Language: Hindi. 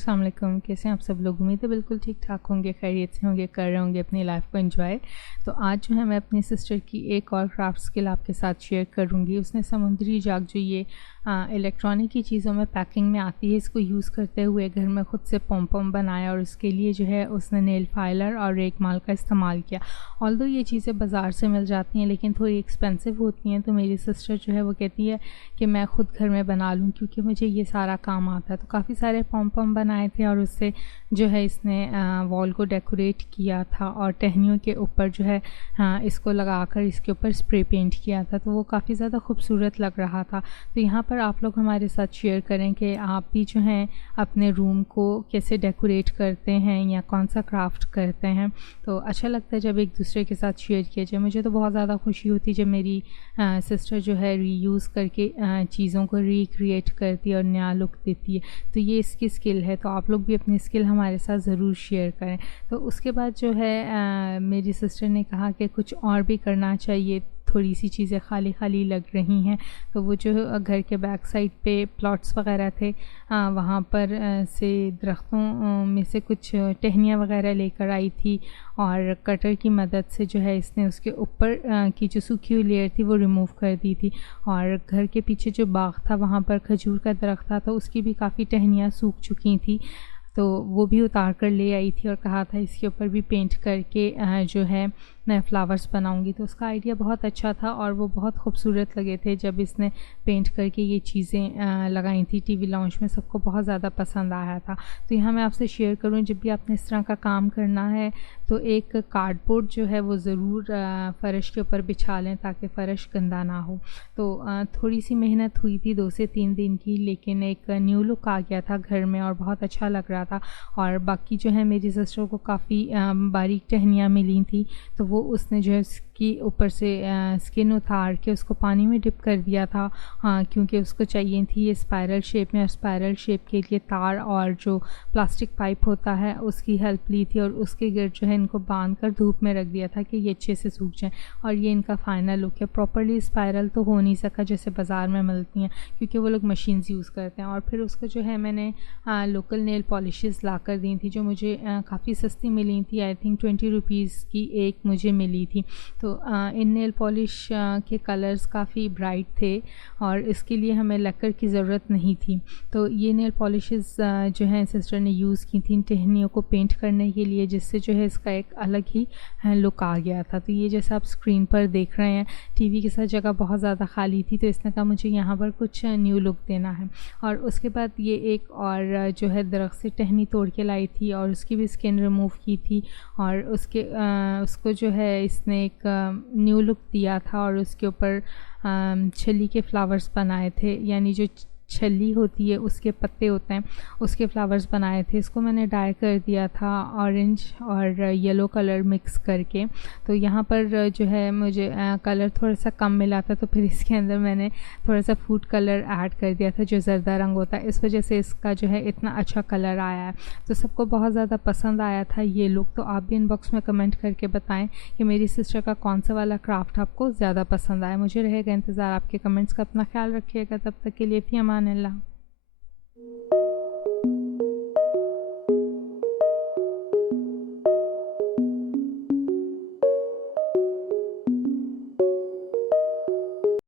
अस्सलाम वालेकुम। कैसे हैं आप सब लोग? उम्मीद है बिल्कुल ठीक-ठाक होंगे, खैरियत से होंगे, कर रहे होंगे अपनी लाइफ़ को एन्जॉय। तो आज जो है मैं अपनी सिस्टर की एक और क्राफ्ट स्किल आपके साथ शेयर करूँगी। उसने समुद्री जाग जो ये इलेक्ट्रॉनिक की चीज़ों में पैकिंग में आती है, इसको यूज़ करते हुए घर में खुद से पॉम-पॉम बनाया और उसके लिए जो है उसने नेल फाइलर और रेगमाल का इस्तेमाल किया। ऑल्दो ये चीज़ें बाज़ार से मिल जाती हैं लेकिन थोड़ी एक्सपेंसिव होती हैं, तो मेरी सिस्टर जो है वो कहती है कि मैं खुद घर में बना लूँ क्योंकि मुझे ये सारा काम आता है। तो काफ़ी सारे पॉम-पॉम बनाए थे और उससे जो है इसने वॉल को डेकोरेट किया था और टहनियों के ऊपर जो है इसको लगाकर इसके ऊपर स्प्रे पेंट किया था, तो वो काफ़ी ज़्यादा खूबसूरत लग रहा था। तो यहाँ पर आप लोग हमारे साथ शेयर करें कि आप भी जो हैं अपने रूम को कैसे डेकोरेट करते हैं या कौन-सा क्राफ्ट करते हैं। तो अच्छा लगता है जब एक दूसरे के साथ शेयर किया जाए। मुझे तो बहुत ज़्यादा खुशी होती है जब मेरी सिस्टर जो है रीयूज़ करके चीज़ों को रिक्रिएट करती है और नया लुक देती है। तो ये इसकी स्किल है, तो आप लोग भी अपनी स्किल हमारे साथ ज़रूर शेयर करें। तो उसके बाद जो है मेरी सिस्टर ने कहा कि कुछ और भी करना चाहिए, थोड़ी सी चीज़ें खाली-खाली लग रही हैं। तो वो जो घर के बैक साइड पे प्लॉट्स वग़ैरह थे, वहाँ पर से दरख्तों में से कुछ टहनियाँ वग़ैरह लेकर आई थी और कटर की मदद से जो है इसने उसके ऊपर की जो सूखी हुई लेयर थी वो रिमूव कर दी थी। और घर के पीछे जो बाग था वहाँ पर खजूर का दरख्त था, तो उसकी भी काफ़ी टहनियाँ सूख चुकी थी, तो वो भी उतार कर ले आई थी और कहा था इसके ऊपर भी पेंट करके जो है मैं फ्लावर्स बनाऊंगी। तो उसका आइडिया बहुत अच्छा था और वो बहुत खूबसूरत लगे थे जब इसने पेंट करके ये चीज़ें लगाई थी। टीवी लाउंज में सबको बहुत ज़्यादा पसंद आया था। तो यहाँ मैं आपसे शेयर करूँ, जब भी आपने इस तरह का काम करना है तो एक कार्डबोर्ड जो है वो ज़रूर फ़र्श के ऊपर बिछा लें ताकि फ़र्श गंदा ना हो। तो थोड़ी सी मेहनत हुई थी 2 से 3 दिन की, लेकिन एक न्यू लुक आ गया था घर में और बहुत अच्छा लग रहा था। और बाकी जो है मेरी सिस्टर को काफ़ी बारीक टहनियाँ मिली थी, तो वो उसने जो है उसकी ऊपर से स्किन उतार के उसको पानी में डिप कर दिया था, क्योंकि उसको चाहिए थी ये स्पाइरल शेप में। और स्पाइरल शेप के लिए तार और जो प्लास्टिक पाइप होता है उसकी हेल्प ली थी और उसके गिर्द जो है इनको बांध कर धूप में रख दिया था कि ये अच्छे से सूख जाएँ। और ये इनका फाइनल लुक है। प्रॉपर्ली स्पाइरल तो हो नहीं सका जैसे बाज़ार में मिलती हैं, क्योंकि वो लोग मशीन्स यूज़ करते हैं। और फिर उसको जो है मैंने लोकल नेल पॉलिशेस ला कर दी थी जो मुझे काफ़ी सस्ती मिली थी। आई थिंक 20 रुपीज़ की एक मुझे मिली थी। तो इन नेल पॉलिश के कलर्स काफ़ी ब्राइट थे और इसके लिए हमें लक्कर की ज़रूरत नहीं थी। तो ये नेल पॉलिशेस जो हैं सिस्टर ने यूज़ की थी इन टहनियों को पेंट करने के लिए, जिससे जो है इसका एक अलग ही लुक आ गया था। तो ये जैसा आप स्क्रीन पर देख रहे हैं, टीवी के साथ जगह बहुत ज़्यादा खाली थी, तो इसने कहा मुझे यहाँ पर कुछ न्यू लुक देना है। और उसके बाद ये एक और जो है दरख्त से टहनी तोड़ के लाई थी और उसकी भी स्किन रिमूव की थी और उसको जो है इसने एक न्यू लुक दिया था और उसके ऊपर छली के फ्लावर्स बनाए थे, यानी जो छली होती है उसके पत्ते होते हैं उसके फ्लावर्स बनाए थे। इसको मैंने डाई कर दिया था ऑरेंज और येलो कलर मिक्स करके। तो यहाँ पर जो है मुझे कलर थोड़ा सा कम मिला था, तो फिर इसके अंदर मैंने थोड़ा सा फूड कलर ऐड कर दिया था जो ज़र्दा रंग होता है, इस वजह से इसका जो है इतना अच्छा कलर आया है। तो सबको बहुत ज़्यादा पसंद आया था ये लुक। तो आप भी इनबॉक्स में कमेंट करके बताएं कि मेरी सिस्टर का कौन सा वाला क्राफ्ट आपको ज़्यादा पसंद आया। मुझे रहेगा इंतज़ार आपके कमेंट्स का। अपना ख्याल रखिएगा, तब तक के लिए भी अमान अल्लाह।